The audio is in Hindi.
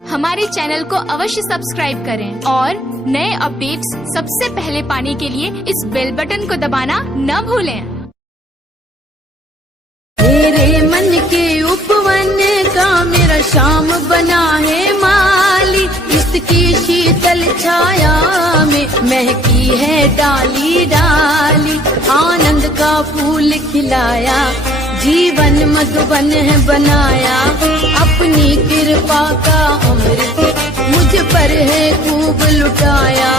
हमारे चैनल को अवश्य सब्सक्राइब करें और नए अपडेट्स सबसे पहले पाने के लिए इस बेल बटन को दबाना न भूलें। मेरे मन के उपवन का मेरा श्याम बना है माली, इसकी शीतल छाया में महकी है डाली डाली। आनंद का फूल खिलाया, जीवन मधुबन है बनाया, अपनी कृपा का अमृत मुझ पर है खूब लुटाया।